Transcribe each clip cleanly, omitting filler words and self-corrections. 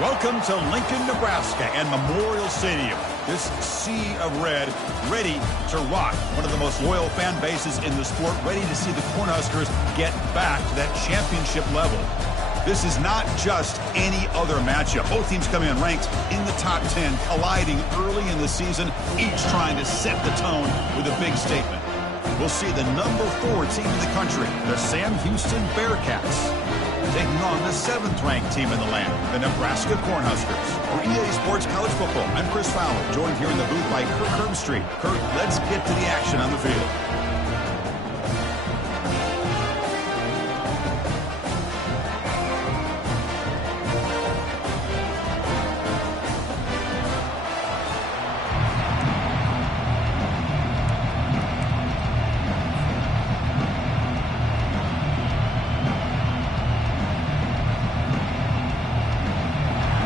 Welcome to Lincoln, Nebraska and Memorial Stadium. This sea of red, ready to rock. One of the most loyal fan bases in the sport, ready to see the Cornhuskers get back to that championship level. This is not just any other matchup. Both teams coming in ranked in the top 10, colliding early in the season, each trying to set the tone with a big statement. We'll see the number 4 team in the country, the Sam Houston Bearcats, taking on the 7th-ranked team in the land, the Nebraska Cornhuskers. For EA Sports College Football, I'm Chris Fowler, joined here in the booth by Kirk Herbstreit. Kirk, let's get to the action on the field.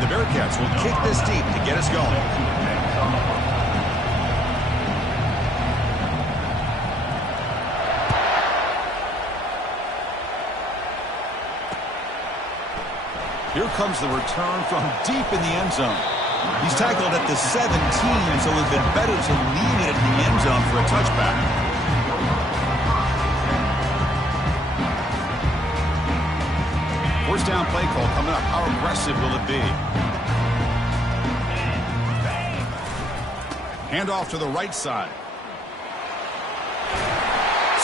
Bearcats will kick this deep to get us going. Here comes the return from deep in the end zone. He's tackled at the 17, so it would have been better to leave it in the end zone for a touchback. First down play call coming up. How aggressive will it be? Handoff to the right side.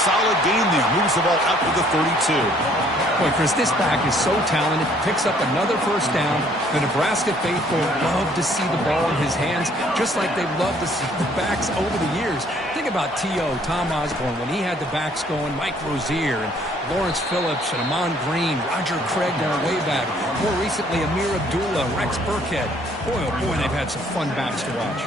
Solid gain there. Moves the ball up to the 32. Boy, Chris, this back is so talented. Picks up another first down. The Nebraska faithful love to see the ball in his hands, just like they've loved to see the backs over the years. Think about T.O., Tom Osborne, when he had the backs going, Mike Rozier and Lawrence Phillips and Amon Green, Roger Craig going way back. More recently, Amir Abdullah, Rex Burkhead. Boy, oh boy, they've had some fun backs to watch.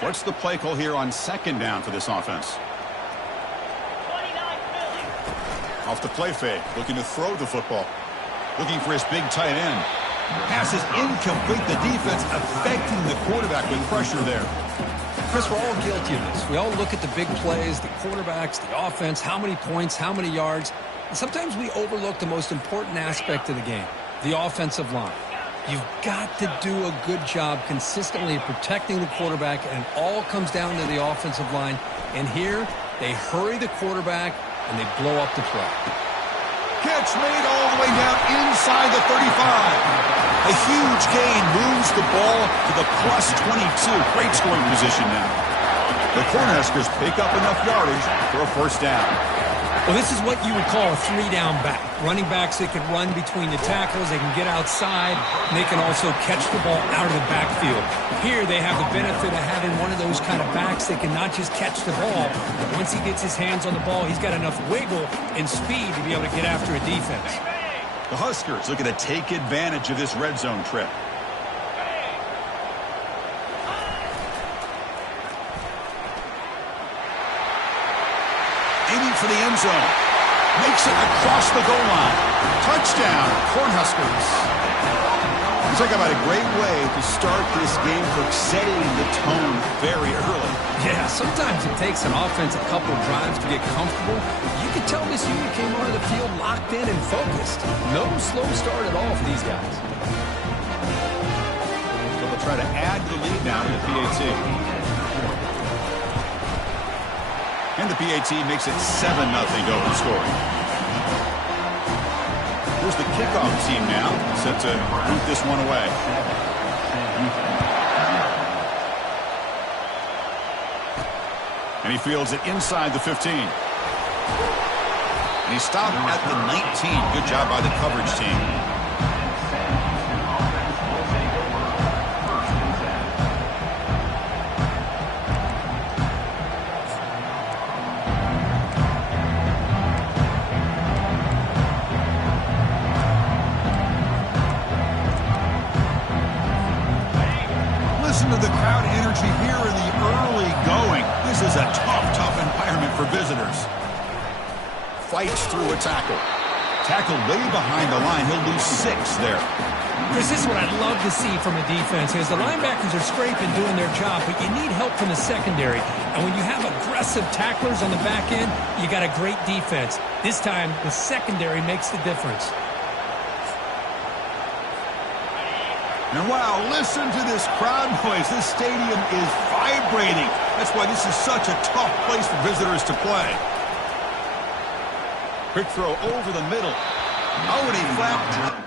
What's the play call here on second down for this offense? Off the play fake, looking to throw the football. Looking for his big tight end. Pass is incomplete. The defense affecting the quarterback with pressure there. Chris, we're all guilty of this. We all look at the big plays, the quarterbacks, the offense, how many points, how many yards. And sometimes we overlook the most important aspect of the game, the offensive line. You've got to do a good job consistently protecting the quarterback, and it all comes down to the offensive line. And here, they hurry the quarterback, and they blow up the play. Catch made all the way down inside the 35. A huge gain moves the ball to the plus 22. Great scoring position now. The Cornhuskers pick up enough yardage for a first down. Well, this is what you would call a 3-down back. Running backs that can run between the tackles, they can get outside, and they can also catch the ball out of the backfield. Here they have the benefit of having one of those kind of backs that can not just catch the ball, but once he gets his hands on the ball, he's got enough wiggle and speed to be able to get after a defense. The Huskers looking to take advantage of this red zone trip. Aiming for the end zone. Makes it across the goal line. Touchdown, Cornhuskers. Talk about a great way to start this game for setting the tone very early. Yeah, sometimes it takes an offense a couple of drives to get comfortable. You can tell this unit came onto the field locked in and focused. No slow start at all for these guys. So they'll try to add to the lead now to the PAT. And the PAT makes it 7-0 to open scoring. Here's the kickoff team now, set to root this one away. And he fields it inside the 15. And he stopped at the 19. Good job by the coverage team. Listen to the crowd energy here in the early going. This is a tough environment for visitors. Fights through a tackle. Tackled way behind the line. He'll lose 6 there. Chris, this is what I love to see from a defense is the linebackers are scraping, doing their job, but you need help from the secondary. And when you have aggressive tacklers on the back end, you got a great defense. This time, the secondary makes the difference. And wow, listen to this crowd noise. This stadium is vibrating. That's why this is such a tough place for visitors to play. Quick throw over the middle. Oh, and he flapped.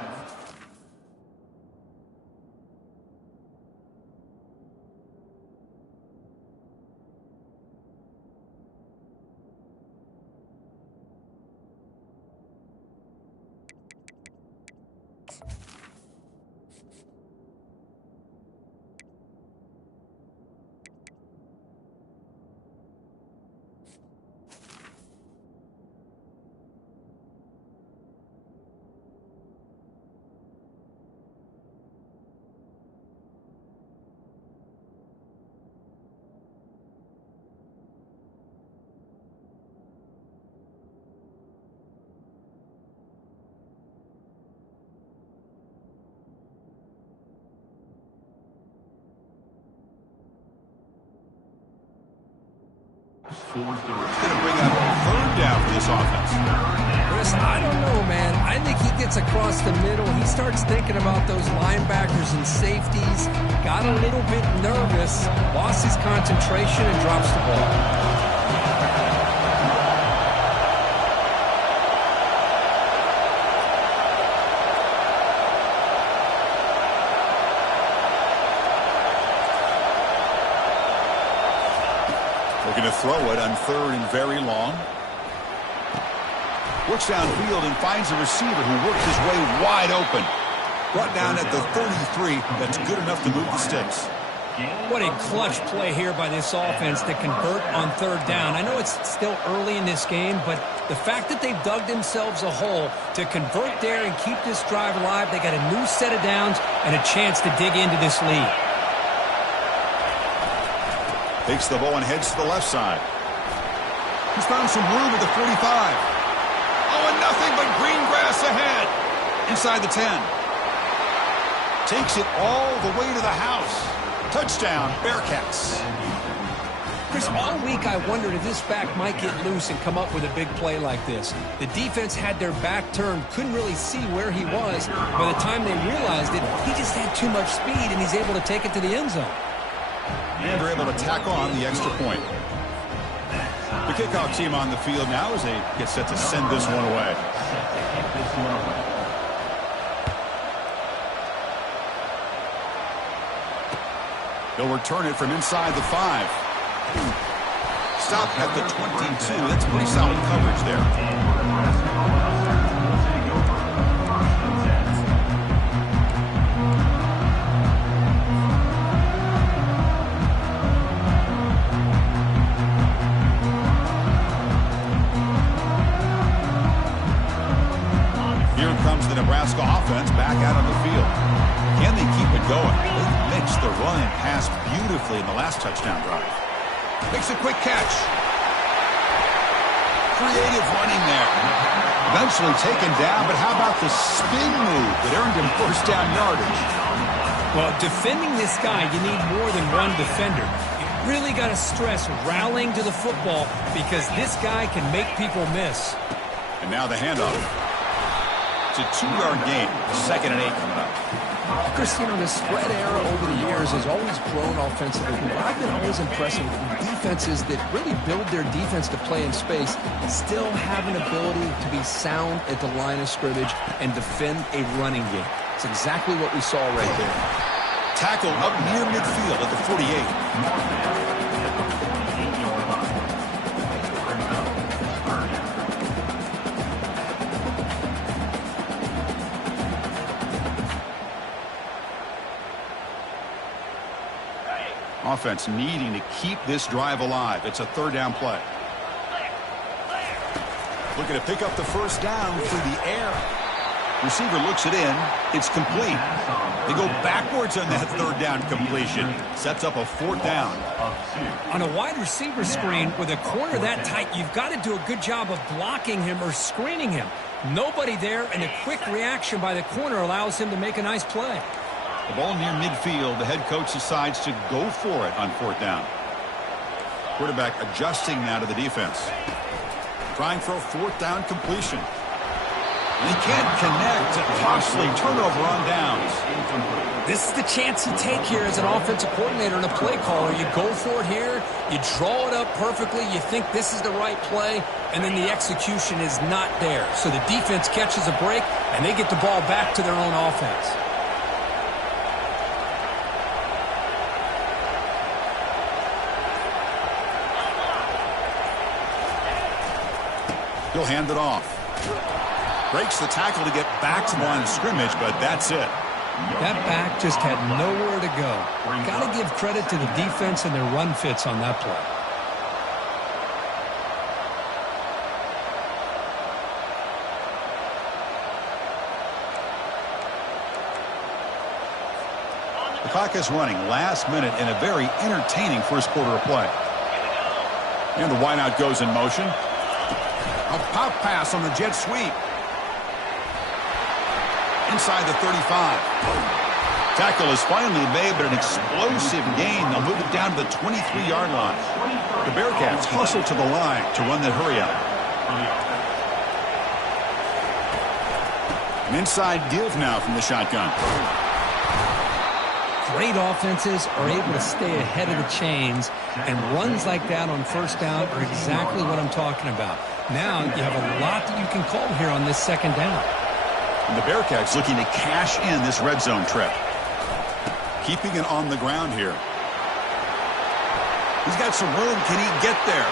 It's going to bring up third down for this offense. Chris, I don't know, man. I think he gets across the middle. He starts thinking about those linebackers and safeties. Got a little bit nervous, lost his concentration, and drops the ball. Looking to throw it on third and very long. Works downfield and finds a receiver who works his way wide open. Brought down at the 33. That's good enough to move the sticks. What a clutch play here by this offense to convert on third down. I know it's still early in this game, but the fact that they've dug themselves a hole to convert there and keep this drive alive, they got a new set of downs and a chance to dig into this lead. Takes the ball and heads to the left side. He's found some room at the 45. Oh, and nothing but green grass ahead. Inside the 10. Takes it all the way to the house. Touchdown, Bearcats. Chris, all week I wondered if this back might get loose and come up with a big play like this. The defense had their back turned, couldn't really see where he was. By the time they realized it, he just had too much speed, and he's able to take it to the end zone. And they're able to tack on the extra point. The kickoff team on the field now as they get set to send this one away. They'll return it from inside the 5. Stop at the 22. That's pretty solid coverage there. Nebraska offense back out on the field. Can they keep it going? They mixed the run and pass beautifully in the last touchdown drive. Makes a quick catch. Creative running there. Eventually taken down, but how about the spin move that earned him first down yardage? Well, defending this guy, you need more than one defender. You really got to stress rallying to the football because this guy can make people miss. And now the handoff. It's a 2-yard gain. 2nd and 8 coming up. Chris, you know, the spread era over the years has always grown offensively, but I've been always impressed with defenses that really build their defense to play in space and still have an ability to be sound at the line of scrimmage and defend a running game. It's exactly what we saw right there. Tackle up near midfield at the 48. Offense needing to keep this drive alive. It's a 3rd down play. Looking to pick up the first down through the air. Receiver looks it in. It's complete. They go backwards on that third down completion. Sets up a fourth down. On a wide receiver screen with a corner that tight, you've got to do a good job of blocking him or screening him. Nobody there, and a quick reaction by the corner allows him to make a nice play. The ball near midfield. The head coach decides to go for it on fourth down. Quarterback adjusting now to the defense. Trying for a fourth down completion. And he can't connect. A costly turnover on downs. This is the chance you take here as an offensive coordinator and a play caller. You go for it here. You draw it up perfectly. You think this is the right play, and then the execution is not there. So the defense catches a break, and they get the ball back to their own offense. He'll hand it off. Breaks the tackle to get back to the line of scrimmage, but that's it. That back just had nowhere to go. Got to give credit to the defense and their run fits on that play. The clock is running last minute in a very entertaining first quarter of play. And the wideout goes in motion. A pop pass on the jet sweep. Inside the 35. Tackle is finally made, but an explosive gain. They'll move it down to the 23-yard line. The Bearcats hustle to the line to run the hurry-up. An inside give now from the shotgun. Great offenses are able to stay ahead of the chains, and runs like that on first down are exactly what I'm talking about. Now you have a lot that you can call here on this second down. And the Bearcats looking to cash in this red zone trip. Keeping it on the ground here. He's got some room. Can he get there?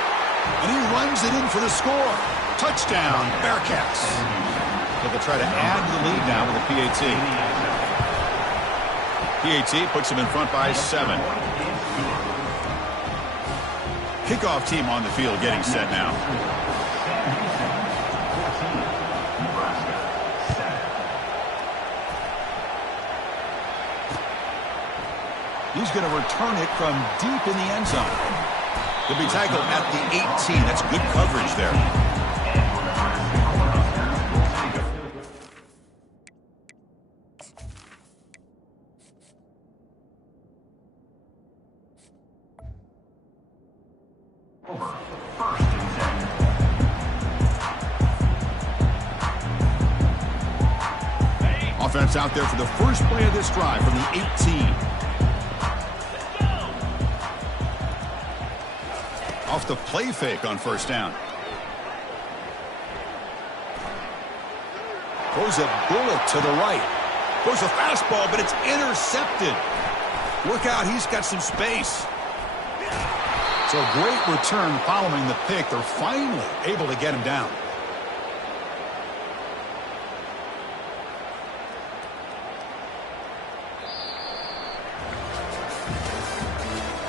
And he runs it in for the score. Touchdown, Bearcats. So they'll try to add to the lead now with a PAT. PAT puts them in front by 7. Kickoff team on the field getting set now. He's going to return it from deep in the end zone. He'll be tackled at the 18. That's good coverage there. Offense out there for the first play of this drive from the 18. Off the play fake on first down. Throws a bullet to the right. Throws a fastball, but it's intercepted. Look out, he's got some space. So a great return following the pick. They're finally able to get him down.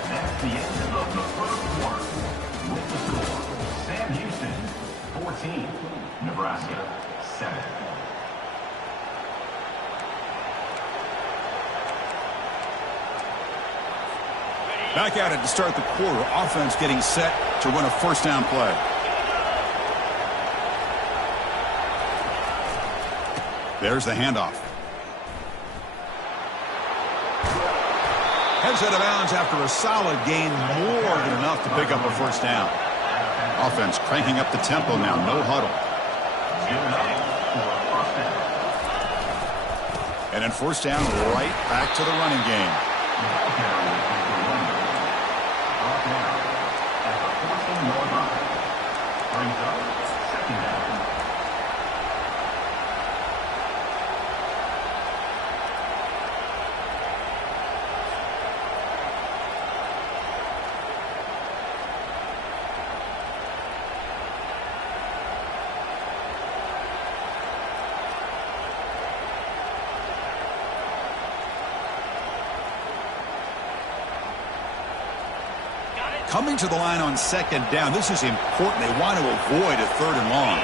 That's the end of the first quarter. With the score, Sam Houston 14, Nebraska 7. Back at it to start the quarter. Offense getting set to run a first down play. There's the handoff. Heads out of bounds after a solid gain, more than enough to pick up a first down. Offense cranking up the tempo now, no huddle. And then first down, right back to the running game. Coming to the line on second down. This is important. They want to avoid a third and long.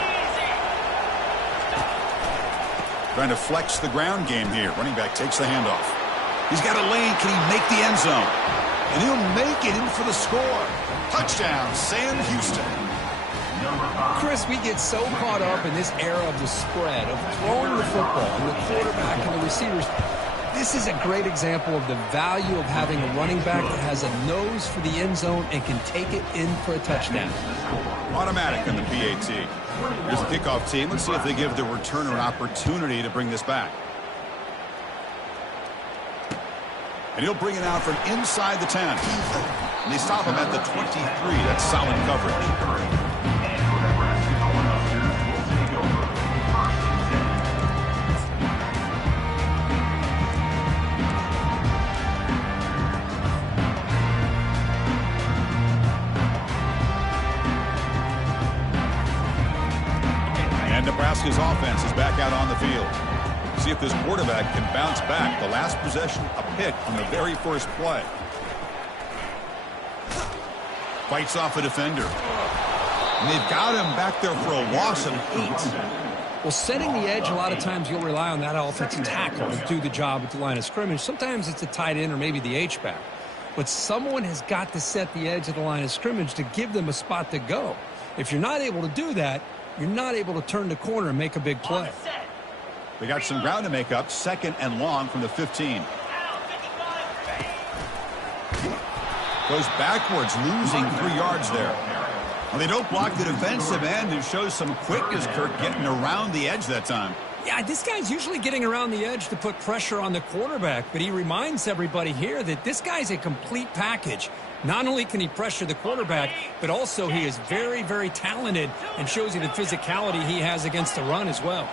Trying to flex the ground game here. Running back takes the handoff. He's got a lane. Can he make the end zone? And he'll make it in for the score. Touchdown, Sam Houston. Chris, we get so caught up in this era of the spread, of throwing the football, and the quarterback and the receivers. This is a great example of the value of having a running back that has a nose for the end zone and can take it in for a touchdown. Automatic on the PAT. Here's the kickoff team. Let's see if they give the returner an opportunity to bring this back. And he'll bring it out from inside the 10. And they stop him at the 23. That's solid coverage. Nebraska's offense is back out on the field. See if this quarterback can bounce back. The last possession, a pick on the very first play. Fights off a defender. And they've got him back there for a loss of 8. Well, setting the edge, a lot of times you'll rely on that offensive tackle to do the job at the line of scrimmage. Sometimes it's a tight end or maybe the H-back. But someone has got to set the edge of the line of scrimmage to give them a spot to go. If you're not able to do that, you're not able to turn the corner and make a big play. They got some ground to make up. 2nd and long from the 15. Goes backwards, losing 3 yards there. Well, they don't block the defensive end, who shows some quickness, Kirk, getting around the edge that time. Yeah, this guy's usually getting around the edge to put pressure on the quarterback, but he reminds everybody here that this guy's a complete package. Not only can he pressure the quarterback, but also he is very, very talented and shows you the physicality he has against the run as well.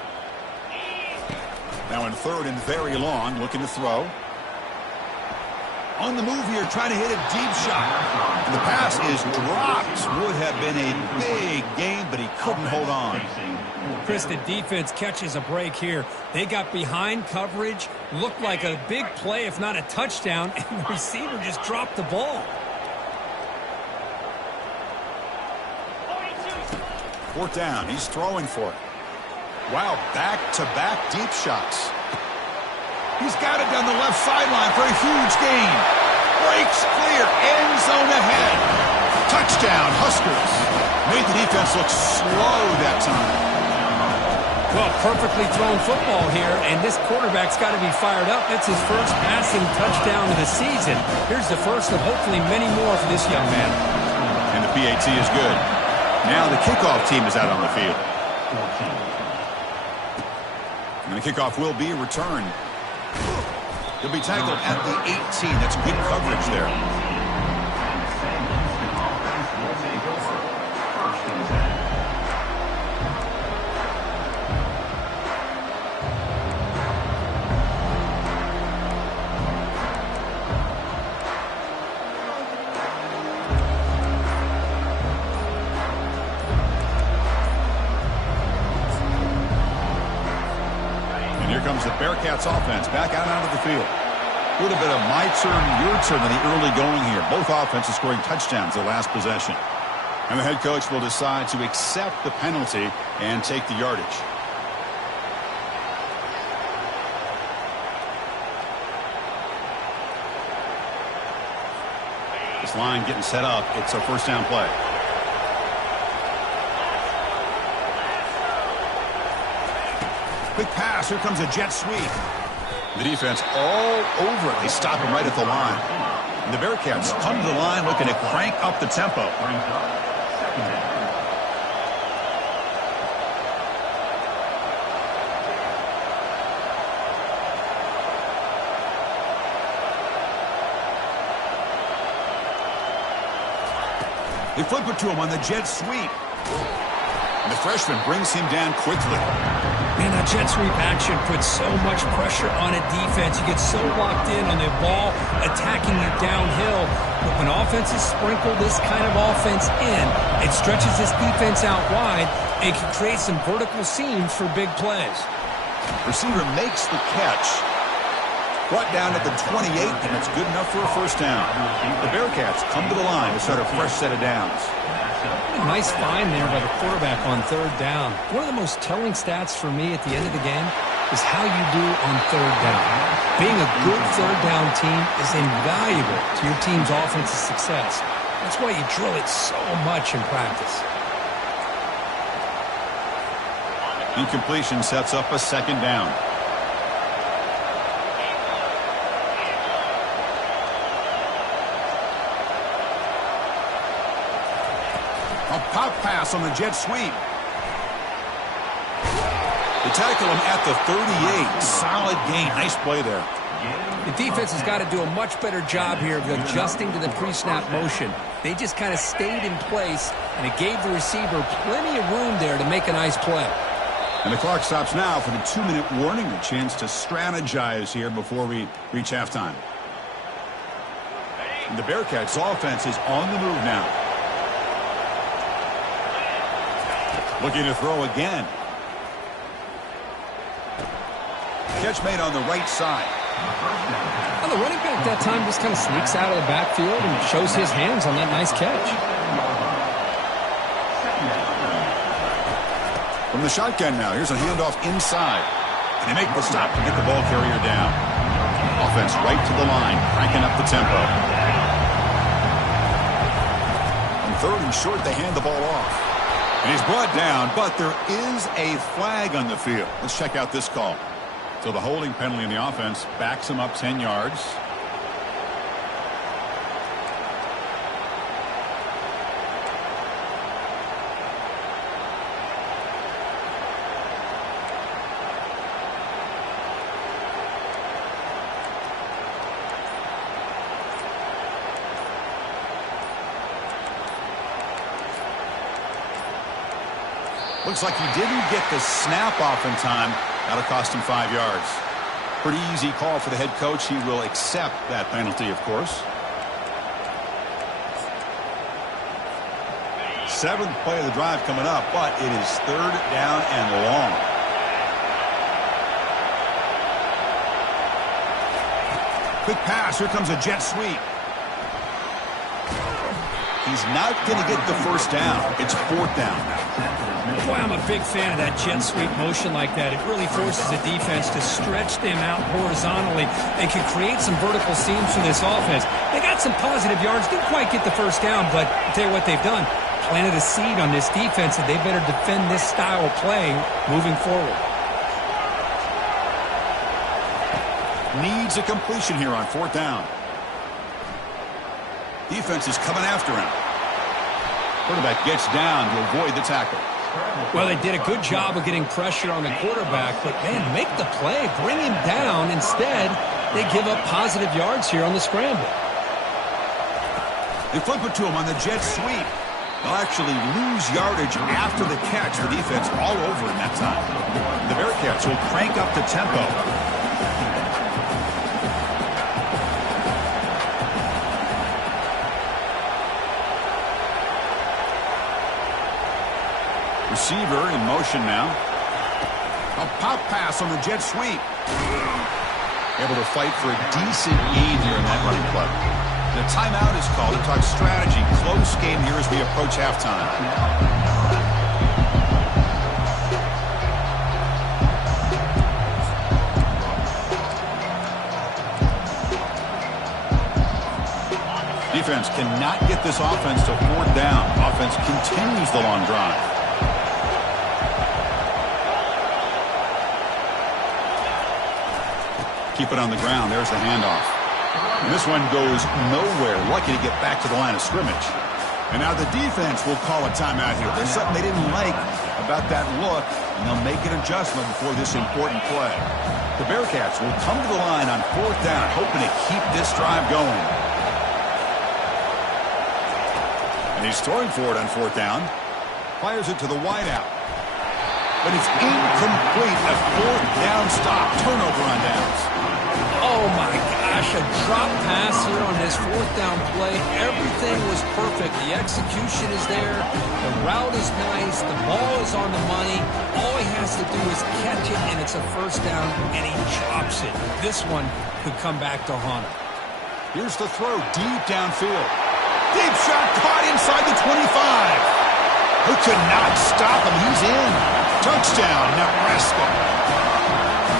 Now in 3rd and very long, looking to throw. On the move here, trying to hit a deep shot. And the pass is dropped. Would have been a big gain, but he couldn't hold on. Chris, the defense catches a break here. They got behind coverage, looked like a big play, if not a touchdown, and the receiver just dropped the ball. 4th down. He's throwing for it. Wow, back-to-back deep shots. He's got it down the left sideline for a huge gain. Breaks clear. End zone ahead. Touchdown, Huskers. Made the defense look slow that time. Well, perfectly thrown football here, and this quarterback's got to be fired up. It's his first passing touchdown of the season. Here's the first of hopefully many more for this young man. And the PAT is good. Now the kickoff team is out on the field. And the kickoff will be returned. He'll be tackled at the 18. That's good coverage there. Comes the Bearcats offense back out onto the field. A little bit of my turn, your turn in the early going here. Both offenses scoring touchdowns the last possession. And the head coach will decide to accept the penalty and take the yardage. This line getting set up. It's a first down play. Quick pass. Here comes a jet sweep. The defense all over it. They stop him right at the line. And the Bearcats come to the line looking to crank up the tempo. They flip it to him on the jet sweep. And the freshman brings him down quickly. Man, that jet sweep action puts so much pressure on a defense. You get so locked in on the ball, attacking you downhill. But when offenses sprinkle this kind of offense in, it stretches this defense out wide and can create some vertical seams for big plays. Receiver makes the catch. Brought down at the 28, and it's good enough for a first down. The Bearcats come to the line to start a fresh set of downs. Nice find there by the quarterback on 3rd down. One of the most telling stats for me at the end of the game, is how you do on third down. Being a good third down team is invaluable to your team's offensive success. That's why you drill it so much in practice. Incompletion sets up a second down. A pop pass on the jet sweep. They tackle him at the 38. Solid gain. Nice play there. The defense has got to do a much better job here of adjusting to the pre-snap motion. They just kind of stayed in place, and it gave the receiver plenty of room there to make a nice play. And the clock stops now for the 2-minute warning. A chance to strategize here before we reach halftime. And the Bearcats' offense is on the move now. Looking to throw again. Catch made on the right side. Well, the running back that time just kind of sneaks out of the backfield and shows his hands on that nice catch. From the shotgun now, here's a handoff inside. And they make the stop to get the ball carrier down. Offense right to the line, cranking up the tempo. On 3rd and short, they hand the ball off. And he's brought down, but there is a flag on the field. Let's check out this call. So the holding penalty in the offense backs him up 10 yards. Looks like he didn't get the snap off in time. That'll cost him 5 yards. Pretty easy call for the head coach. He will accept that penalty, of course. 7th play of the drive coming up, but it is 3rd down and long. Quick pass. Here comes a jet sweep. He's not going to get the first down. It's 4th down. Boy, I'm a big fan of that jet sweep motion like that. It really forces the defense to stretch them out horizontally and can create some vertical seams for this offense. They got some positive yards. Didn't quite get the first down, but I'll tell you what they've done. Planted a seed on this defense, and they better defend this style of play moving forward. Needs a completion here on 4th down. Defense is coming after him. Quarterback gets down to avoid the tackle. Well, they did a good job of getting pressure on the quarterback, but, man, make the play. Bring him down. Instead, they give up positive yards here on the scramble. They flip it to him on the jet sweep. They'll actually lose yardage after the catch. The defense all over him that time. The Bearcats will crank up the tempo. Receiver in motion now. A pop pass on the jet sweep. Able to fight for a decent gain here in that running play. The timeout is called to talk strategy. Close game here as we approach halftime. Defense cannot get this offense to 4th down. Offense continues the long drive. Keep it on the ground. There's the handoff. And this one goes nowhere. Lucky to get back to the line of scrimmage. And now the defense will call a timeout here. There's something they didn't like about that look, and they'll make an adjustment before this important play. The Bearcats will come to the line on 4th down, hoping to keep this drive going. And he's throwing for it on 4th down. Fires it to the wideout. But it's incomplete. A 4th down stop. Turnover on downs. Oh, my gosh, a drop pass here on this 4th down play. Everything was perfect. The execution is there. The route is nice. The ball is on the money. All he has to do is catch it, and it's a 1st down, and he drops it. This one could come back to haunt him. Here's the throw deep downfield. Deep shot caught inside the 25. Who could not stop him? He's in. Touchdown, Nebraska.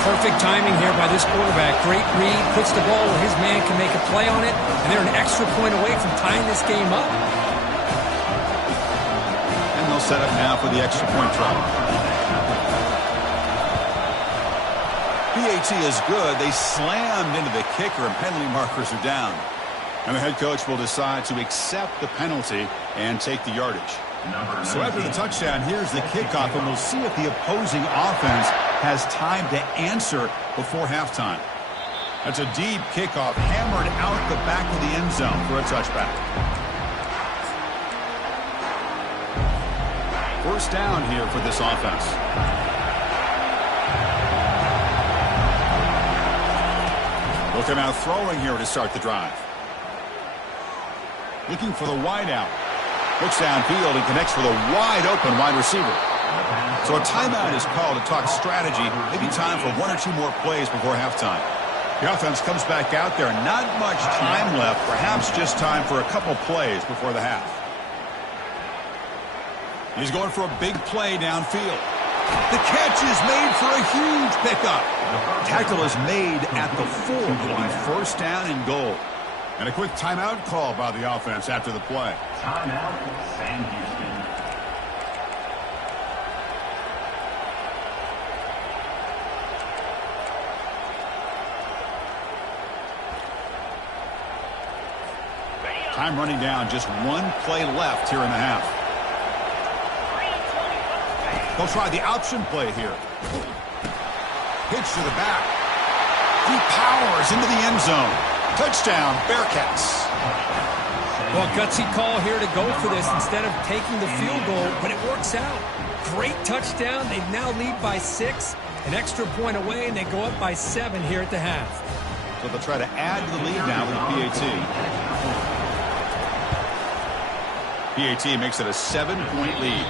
Perfect timing here by this quarterback. Great read, puts the ball where his man can make a play on it, and they're an extra point away from tying this game up. And they'll set up now for the extra point try. PAT is good. They slammed into the kicker, and penalty markers are down. And the head coach will decide to accept the penalty and take the yardage. So after the touchdown, here's the kickoff, and we'll see if the opposing offense has time to answer before halftime. That's a deep kickoff, hammered out the back of the end zone for a touchback. First down here for this offense. We'll come out throwing here to start the drive. Looking for the wide out. Looks downfield and connects with a wide-open wide receiver. So a timeout is called to talk strategy. Maybe time for one or two more plays before halftime. The offense comes back out there. Not much time left. Perhaps just time for a couple plays before the half. He's going for a big play downfield. The catch is made for a huge pickup. Tackle is made at the 4. It'll be first down and goal. And a quick timeout call by the offense after the play. Timeout, Sam Houston. Time running down. Just one play left here in the half. They'll try the option play here. Pitch to the back. He powers into the end zone. Touchdown, Bearcats. Well, gutsy call here to go for this instead of taking the field goal, but it works out. Great touchdown. They now lead by 6, an extra point away, and they go up by 7 here at the half. So they'll try to add to the lead now with the PAT. PAT makes it a 7-point lead.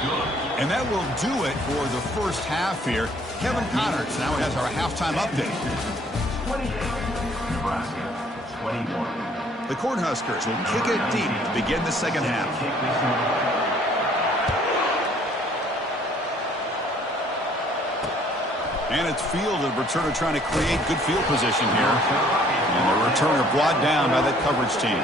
And that will do it for the first half here. Kevin Connors now has our halftime update. 28, Nebraska, 21. The Cornhuskers will kick it deep to begin the second half. And it's fielded. Returner trying to create good field position here. And the returner brought down by that coverage team.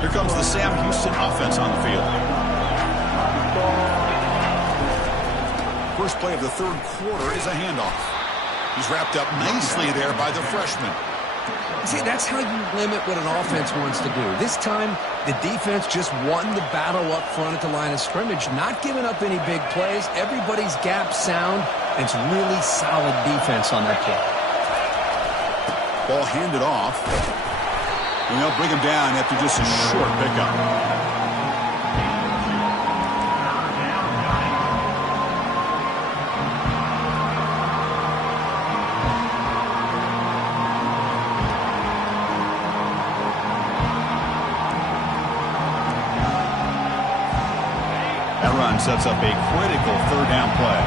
Here comes the Sam Houston offense on the field. First play of the third quarter is a handoff. He's wrapped up nicely there by the freshman. See, that's how you limit what an offense wants to do. This time, the defense just won the battle up front at the line of scrimmage, not giving up any big plays. Everybody's gap sound. It's really solid defense on that play. Ball handed off. And they'll bring him down after just a short pickup. That run sets up a critical third down play.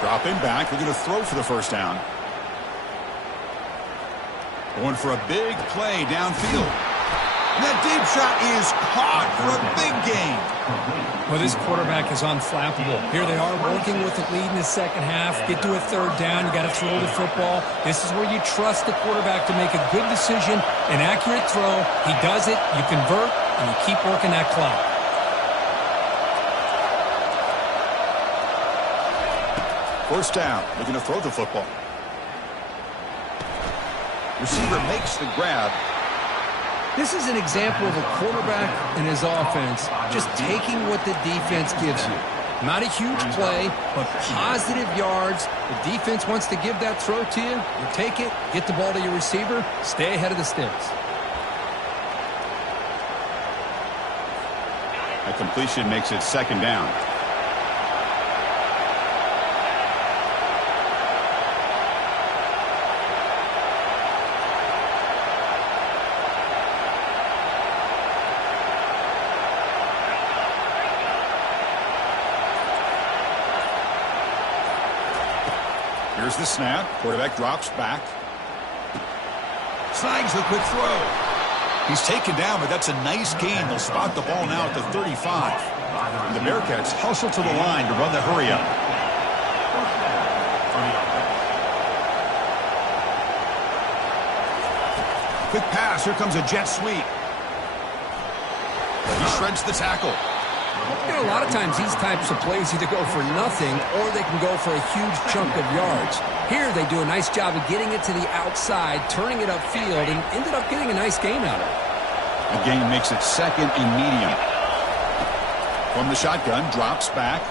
Dropping back, we're going to throw for the first down. Going for a big play downfield. And that deep shot is caught for a big gain. Well, this quarterback is unflappable. Here they are working with the lead in the second half. Get to a third down, you got to throw the football. This is where you trust the quarterback to make a good decision, an accurate throw. He does it, you convert, and you keep working that clock. First down, looking to throw the football. Receiver makes the grab. This is an example of a quarterback and his offense just taking what the defense gives you. Not a huge play, but positive yards. The defense wants to give that throw to you. You take it, get the ball to your receiver, stay ahead of the sticks. A completion makes it second down. Here's the snap. Quarterback drops back. Snags the quick throw. He's taken down, but that's a nice gain. They'll spot the ball now at the 35. And the Bearcats hustle to the line to run the hurry up. Quick pass. Here comes a jet sweep. He shreds the tackle. You know, a lot of times these types of plays either go for nothing or they can go for a huge chunk of yards. Here they do a nice job of getting it to the outside, turning it upfield, and ended up getting a nice gain out of it. The gain makes it second and medium. From the shotgun, drops back,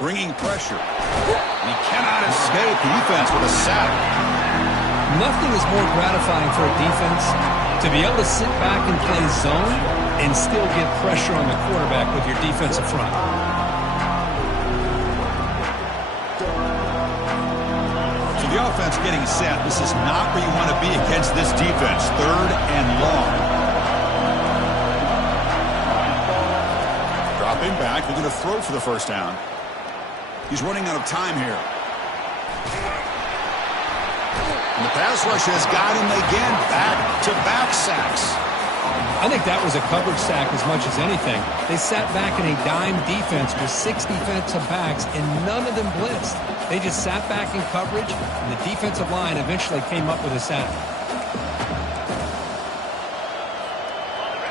bringing pressure. And he cannot escape. The defense with a sack. Nothing is more gratifying for a defense to be able to sit back and play zone and still get pressure on the quarterback with your defensive front. So the offense getting set. This is not where you want to be against this defense. Third and long. Dropping back. They're going to throw for the first down. He's running out of time here. And the pass rush has got him again. Back-to-back sacks. I think that was a coverage sack as much as anything. They sat back in a dime defense with 6 defensive backs, and none of them blitzed. They just sat back in coverage, and the defensive line eventually came up with a sack.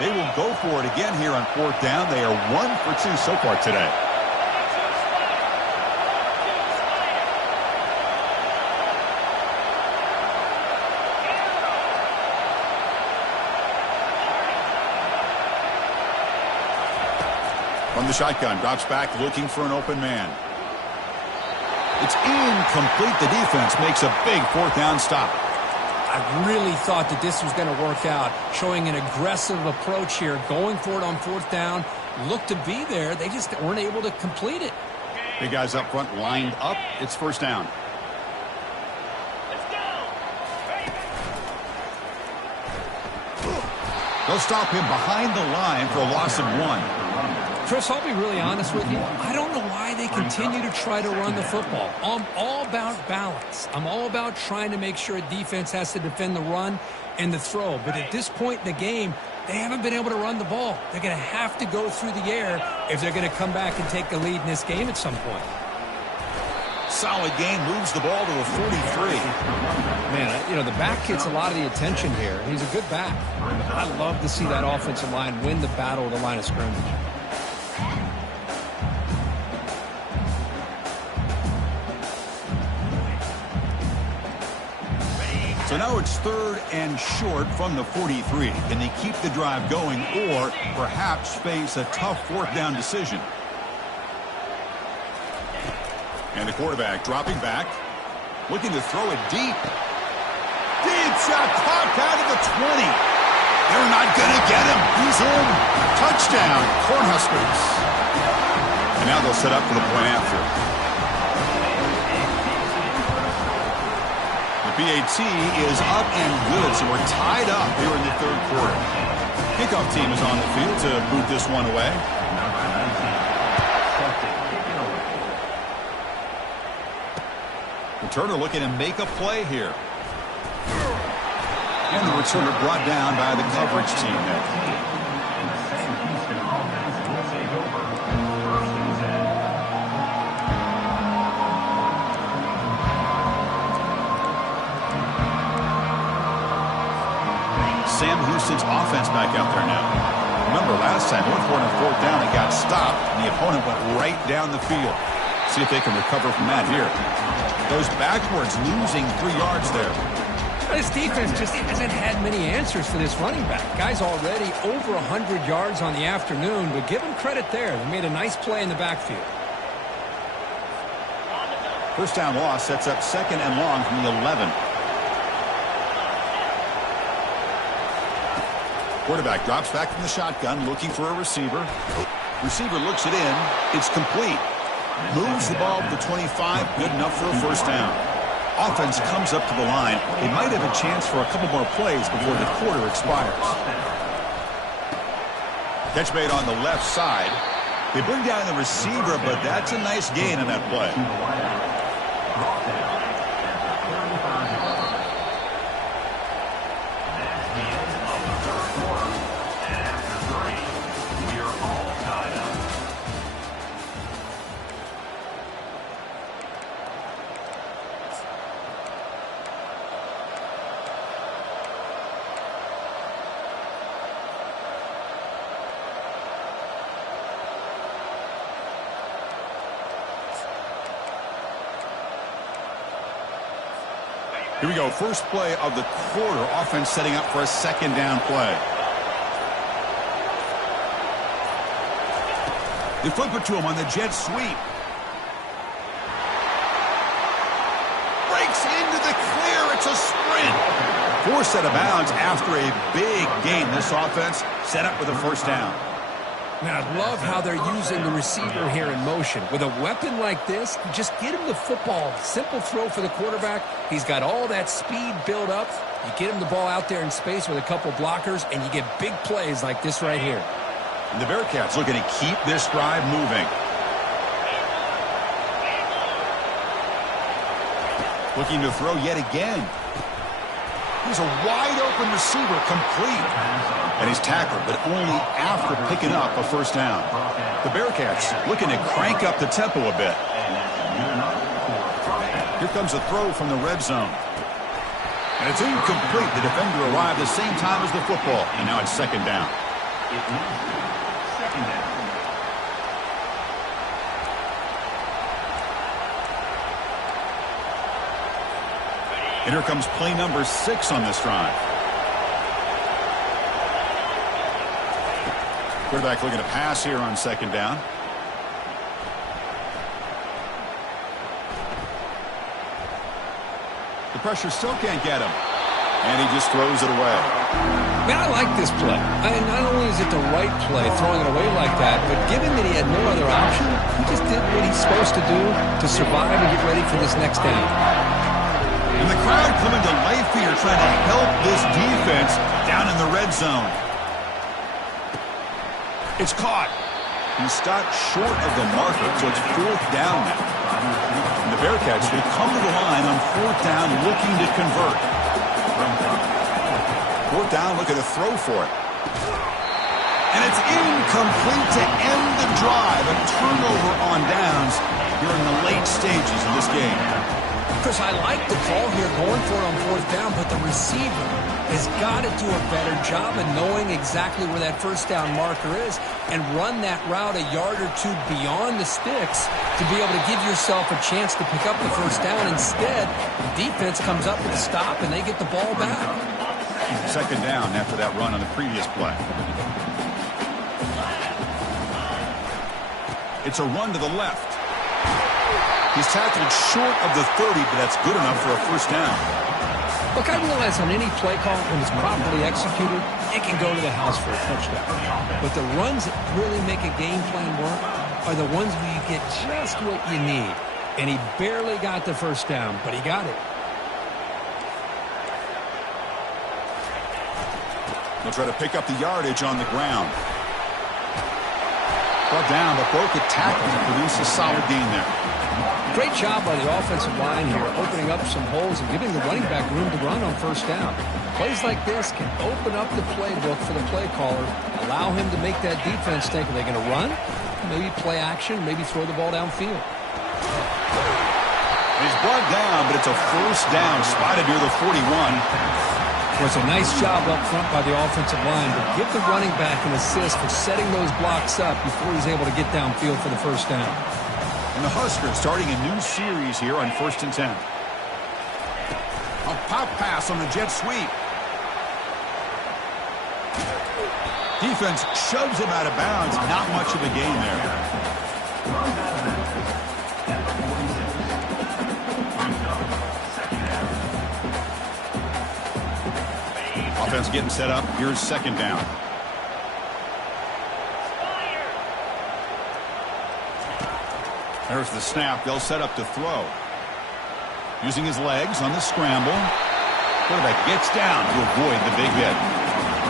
They will go for it again here on fourth down. They are 1 for 2 so far today. From the shotgun, drops back, looking for an open man. It's incomplete. The defense makes a big fourth down stop. I really thought that this was going to work out, showing an aggressive approach here, going for it on fourth down. Looked to be there. They just weren't able to complete it. Big guys up front lined up. It's first down. They'll stop him behind the line for a loss of 1. Chris, I'll be really honest with you. I don't know why they continue to try to run the football. I'm all about balance. I'm all about trying to make sure a defense has to defend the run and the throw. But at this point in the game, they haven't been able to run the ball. They're going to have to go through the air if they're going to come back and take the lead in this game at some point. Solid gain, moves the ball to the 43. Man, you know, the back gets a lot of the attention here. He's a good back. I love to see that offensive line win the battle at the line of scrimmage. So now it's third and short from the 43. Can they keep the drive going or perhaps face a tough fourth down decision? And the quarterback dropping back, looking to throw it deep. Deep shot, caught out of the 20. They're not going to get him. He's in. Touchdown, Cornhuskers. And now they'll set up for the point after. The PAT is up and good, so we're tied up here in the third quarter. Kickoff team is on the field to boot this one away. Returner looking to make a play here. And the returner brought down by the coverage team there. Sam Houston's offense back out there now. Remember last time, went for it on fourth down and got stopped, and the opponent went right down the field. See if they can recover from that here. Goes backwards, losing 3 yards there. This defense just hasn't had many answers for this running back. Guy's already over 100 yards on the afternoon, but give him credit there. They made a nice play in the backfield. First down loss sets up second and long from the 11. Quarterback drops back from the shotgun, looking for a receiver. Receiver looks it in. It's complete. Moves the ball to the 25. Good enough for a first down. Offense comes up to the line. They might have a chance for a couple more plays before the quarter expires. Catch made on the left side. They bring down the receiver, but that's a nice gain in that play. Brought down at the 35-yard line. That's the end of the third quarter. And after 3, we are all tied up. Here we go. First play of the quarter. Offense setting up for a second down play. They flip it to him on the jet sweep. Breaks into the clear. It's a sprint. Forced out of bounds after a big gain. This offense set up with a first down. Now, I love how they're using the receiver here in motion. With a weapon like this, you just get him the football. Simple throw for the quarterback. He's got all that speed built up. You get him the ball out there in space with a couple blockers, and you get big plays like this right here. And the Bearcats looking to keep this drive moving. Looking to throw yet again. He's a wide-open receiver, complete. And he's tackled, but only after picking up a first down. The Bearcats looking to crank up the tempo a bit. Here comes a throw from the red zone. And it's incomplete. The defender arrived the same time as the football. And now it's second down. Second down. And here comes play number 6 on this drive. Quarterback looking to pass here on second down. The pressure still can't get him. And he just throws it away. Man, I like this play. Not only is it the right play, throwing it away like that, but given that he had no other option, he just did what he's supposed to do to survive and get ready for this next down. And the crowd coming to life here, trying to help this defense down in the red zone. It's caught. He stopped short of the marker, so it's fourth down now. And the Bearcats will come to the line on fourth down, looking to convert. Fourth down, looking to throw for it. And it's incomplete to end the drive. A turnover on downs here in the late stages of this game. Chris, I like the call here, going for it on fourth down, but the receiver has got to do a better job of knowing exactly where that first down marker is and run that route a yard or two beyond the sticks to be able to give yourself a chance to pick up the first down. Instead, the defense comes up with a stop and they get the ball back. Second down after that run on the previous play. It's a run to the left. He's tackled short of the 30, but that's good enough for a first down. Look, I realize on any play call, when it's properly executed, it can go to the house for a touchdown. But the runs that really make a game plan work are the ones where you get just what you need. And he barely got the first down, but he got it. They'll try to pick up the yardage on the ground. Brought down, but broke a tackle to produce a solid gain there. Great job by the offensive line here, opening up some holes and giving the running back room to run on first down. Plays like this can open up the playbook for the play caller, allow him to make that defense think, are they going to run? Maybe play action, maybe throw the ball downfield. He's brought down, but it's a first down, spotted near the 41. Well, it's a nice job up front by the offensive line, but give the running back an assist for setting those blocks up before he's able to get downfield for the first down. And the Huskers starting a new series here on 1st and 10. A pop pass on the jet sweep. Defense shoves him out of bounds. Not much of a gain there. Offense getting set up. Here's second down. There's the snap. They'll set up to throw. Using his legs on the scramble. Quarterback gets down to avoid the big hit.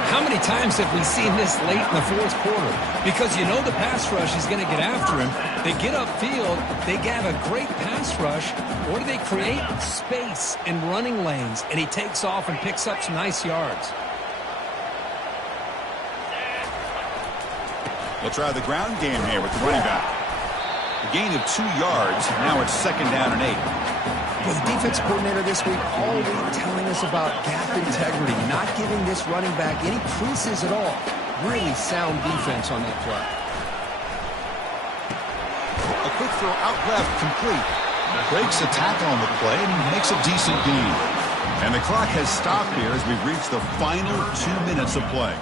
How many times have we seen this late in the fourth quarter? Because you know the pass rush is going to get after him. They get upfield, they have a great pass rush. What do they create? Space and running lanes. And he takes off and picks up some nice yards. They'll try the ground game here with the running back. A gain of 2 yards. Now it's 2nd down and 8. Well, the defense coordinator this week all week telling us about gap integrity, not giving this running back any creases at all. Really sound defense on that play. A quick throw out left, complete. Breaks a tackle on the play and makes a decent gain. And the clock has stopped here as we've reached the final 2 minutes of play.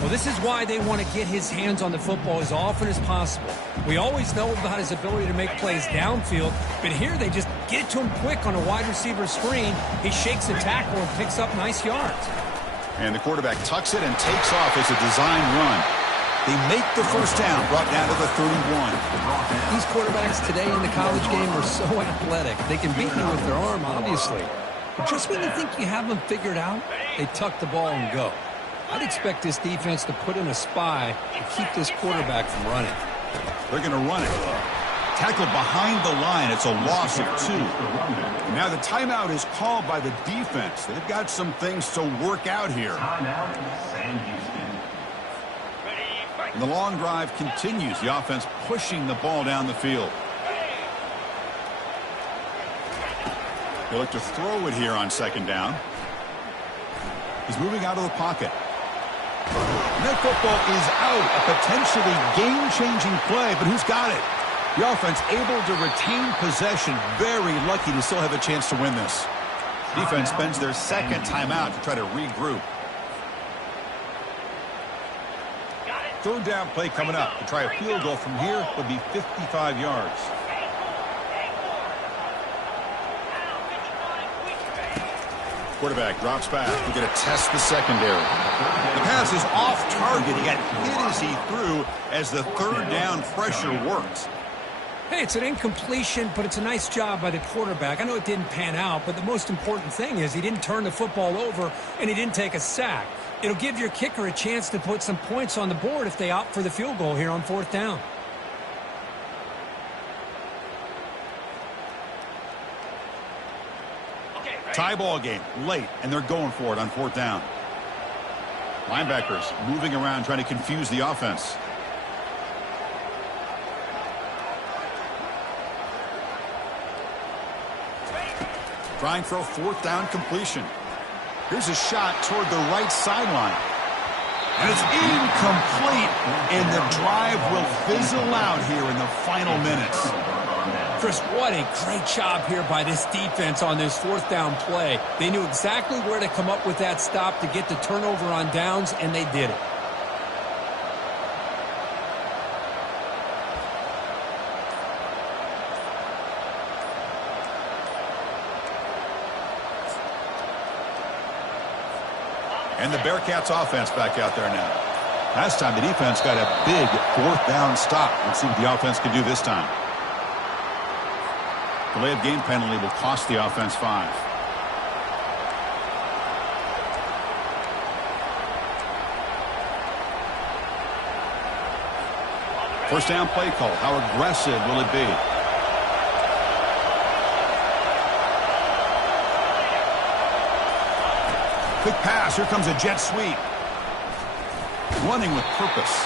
Well, this is why they want to get his hands on the football as often as possible. We always know about his ability to make plays downfield, but here they just get it to him quick on a wide receiver screen. He shakes the tackle and picks up nice yards. And the quarterback tucks it and takes off as a design run. They make the first down, brought down to the 31. These quarterbacks today in the college game are so athletic. They can beat you with their arm, obviously. But just when you think you have them figured out, they tuck the ball and go. I'd expect this defense to put in a spy and keep this quarterback from running. They're going to run it. Tackled behind the line. It's a loss of 2. Now the timeout is called by the defense. They've got some things to work out here. Timeout, Sam Houston. And the long drive continues. The offense pushing the ball down the field. They look to throw it here on 2nd down. He's moving out of the pocket. And that football is out. A potentially game-changing play, but who's got it? The offense able to retain possession. Very lucky to still have a chance to win this. Defense spends their 2nd timeout to try to regroup. 3rd down play coming up. To try a field goal from here would be 55 yards. Quarterback drops back. We're going to test the secondary. The pass is off target. He got hit as he threw as the 3rd down pressure works. Hey, it's an incompletion, but it's a nice job by the quarterback. I know it didn't pan out, but the most important thing is he didn't turn the football over and he didn't take a sack. It'll give your kicker a chance to put some points on the board if they opt for the field goal here on 4th down. Tie ball game, late, and they're going for it on 4th down. Linebackers moving around trying to confuse the offense. Trying for a 4th down completion. Here's a shot toward the right sideline. And it's incomplete, and the drive will fizzle out here in the final minutes. Chris, what a great job here by this defense on this 4th down play. They knew exactly where to come up with that stop to get the turnover on downs, and they did it. And the Bearcats offense back out there now. Last time the defense got a big 4th down stop. Let's see what the offense can do this time. Delay of game penalty will cost the offense 5. First down play call. How aggressive will it be? Quick pass. Here comes a jet sweep. Running with purpose.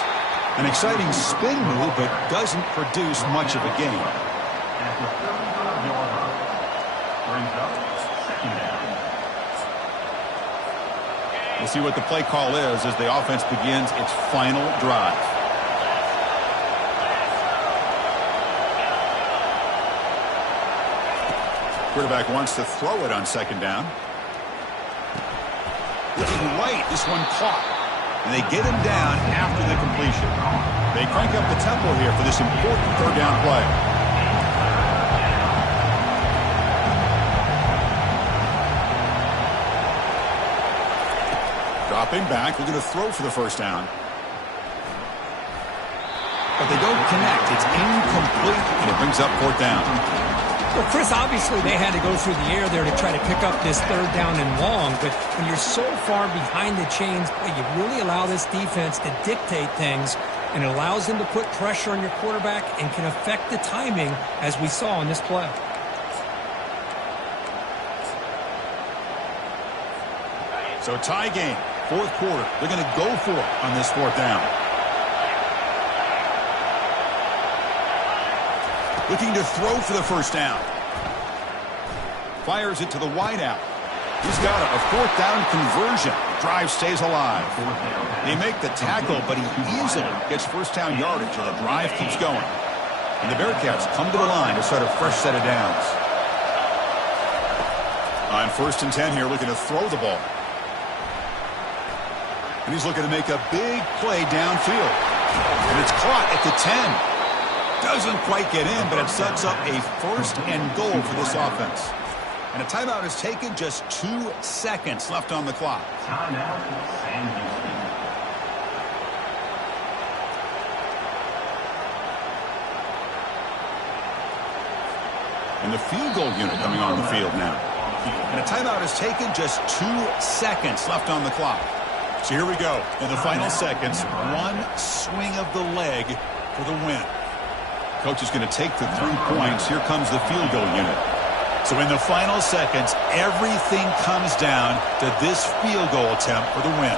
An exciting spin move, but doesn't produce much of a gain. At the 35-yard line, brings up 2nd down. We'll see what the play call is as the offense begins its final drive. Quarterback wants to throw it on 2nd down. Looking right, this one caught. And they get him down after the completion. They crank up the tempo here for this important 3rd down play. Dropping back, looking to throw for the 1st down. But they don't connect. It's incomplete, and it brings up 4th down. Well, Chris, obviously they had to go through the air there to try to pick up this third down and long, but when you're so far behind the chains, boy, you really allow this defense to dictate things, and it allows them to put pressure on your quarterback and can affect the timing, as we saw in this play. So tie game, fourth quarter. They're going to go for it on this fourth down. Looking to throw for the first down. Fires it to the wideout. He's got a fourth down conversion. Drive stays alive. They make the tackle, but he easily gets first down yardage, and the drive keeps going. And the Bearcats come to the line to start a fresh set of downs. On 1st and 10 here, looking to throw the ball. And he's looking to make a big play downfield. And it's caught at the 10. Doesn't quite get in, but it sets up a 1st and goal for this offense. And a timeout is taken, just 2 seconds left on the clock. Timeout, Sam Houston. And the field goal unit coming on the field now. And a timeout is taken, just 2 seconds left on the clock. So here we go. In the final seconds, one swing of the leg for the win. Coach is going to take the 3 points. Here comes the field goal unit. So in the final seconds, everything comes down to this field goal attempt for the win.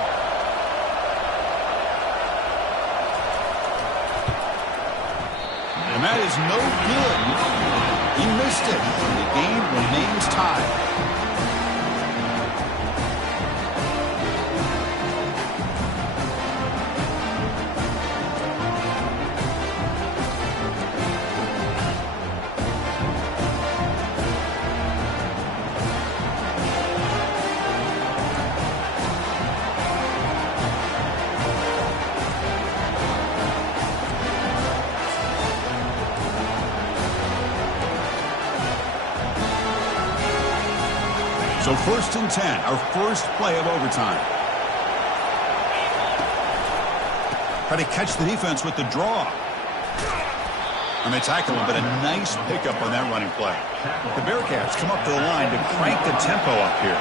And that is no good. He missed it. The game remains tied. So 1st and 10, our first play of overtime. Try to catch the defense with the draw. And they tackle him, but a nice pickup on that running play. The Bearcats come up to the line to crank the tempo up here.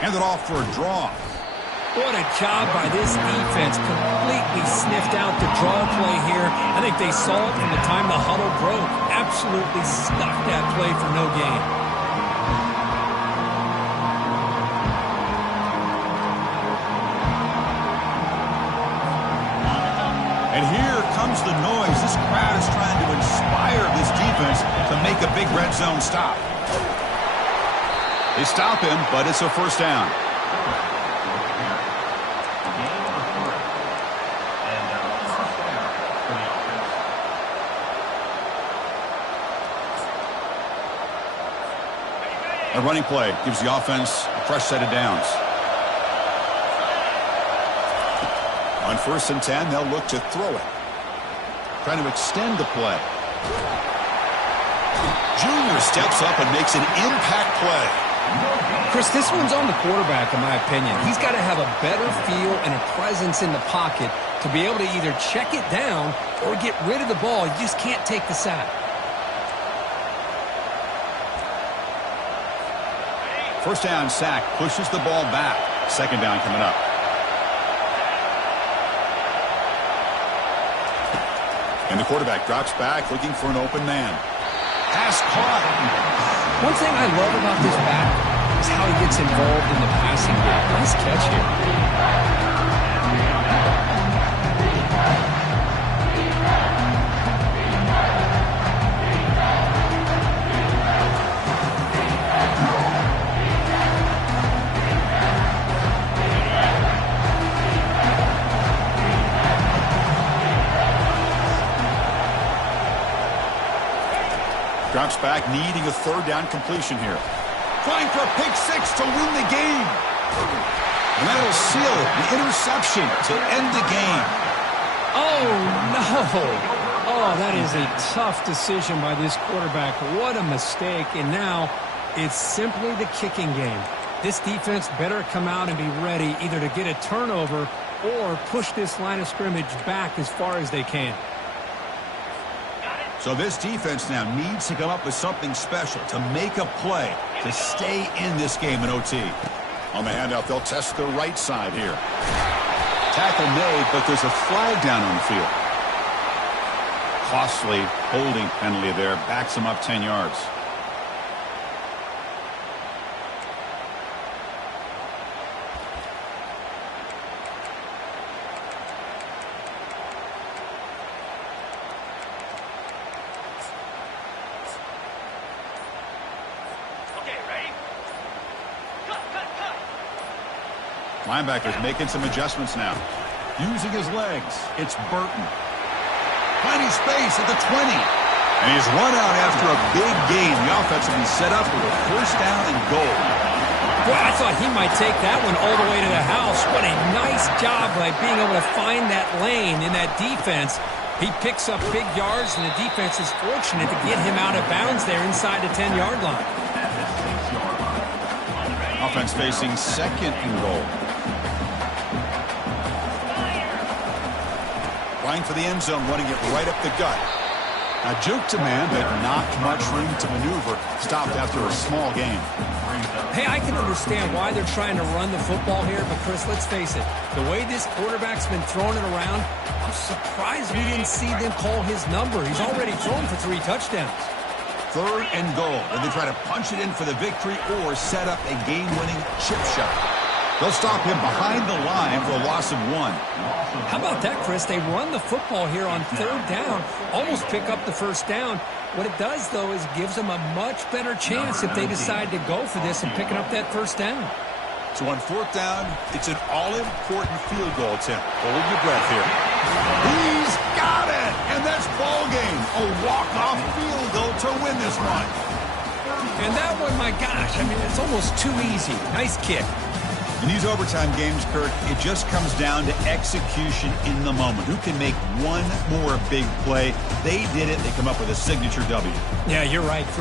Hand it off for a draw. What a job by this defense. Completely sniffed out the draw play here. I think they saw it from the time the huddle broke. Absolutely stuffed that play for no gain. And here comes the noise. This crowd is trying to inspire this defense to make a big red zone stop. They stop him, but it's a first down. A running play gives the offense a fresh set of downs. On 1st and 10, they'll look to throw it. Trying to extend the play. Junior steps up and makes an impact play. Chris, this one's on the quarterback, in my opinion. He's got to have a better feel and a presence in the pocket to be able to either check it down or get rid of the ball. You just can't take the sack. First down sack pushes the ball back. 2nd down coming up. And the quarterback drops back looking for an open man. Pass caught. One thing I love about this back is how he gets involved in the passing game. Nice catch here. Drops back, needing a 3rd down completion here. Trying for a pick 6 to win the game. And that'll seal it. The interception to end the game. Oh, no. Oh, that is a tough decision by this quarterback. What a mistake. And now it's simply the kicking game. This defense better come out and be ready either to get a turnover or push this line of scrimmage back as far as they can. So this defense now needs to come up with something special to make a play to stay in this game in OT. On the handoff, they'll test the right side here. Tackle made, but there's a flag down on the field. Costly holding penalty there. Backs him up 10 yards. Linebacker's making some adjustments now. Using his legs. It's Burton. Plenty space at the 20. And he's run out after a big gain. The offense will be set up with a first down and goal. Boy, I thought he might take that one all the way to the house. What a nice job by being able to find that lane in that defense. He picks up big yards, and the defense is fortunate to get him out of bounds there inside the 10-yard line. Offense facing second and goal. Flying for the end zone, running it right up the gut. Now, juke to man, but not much room to maneuver. Stopped after a small gain. Hey, I can understand why they're trying to run the football here, but Chris, let's face it, the way this quarterback's been throwing it around, I'm surprised we didn't see them call his number. He's already thrown for 3 touchdowns. Third and goal. When they try to punch it in for the victory or set up a game-winning chip shot. They'll stop him behind the line for a loss of 1. How about that, Chris? They run the football here on 3rd down, almost pick up the first down. What it does, though, is it gives them a much better chance if they decide to go for this and picking up that first down. So on 4th down, it's an all-important field goal attempt. Hold your breath here. He's got it! And that's ball game. A walk-off field goal to win this one. And that one, my gosh, I mean, it's almost too easy. Nice kick. In these overtime games, Kirk, it just comes down to execution in the moment. Who can make one more big play? They did it. They come up with a signature W. Yeah, you're right.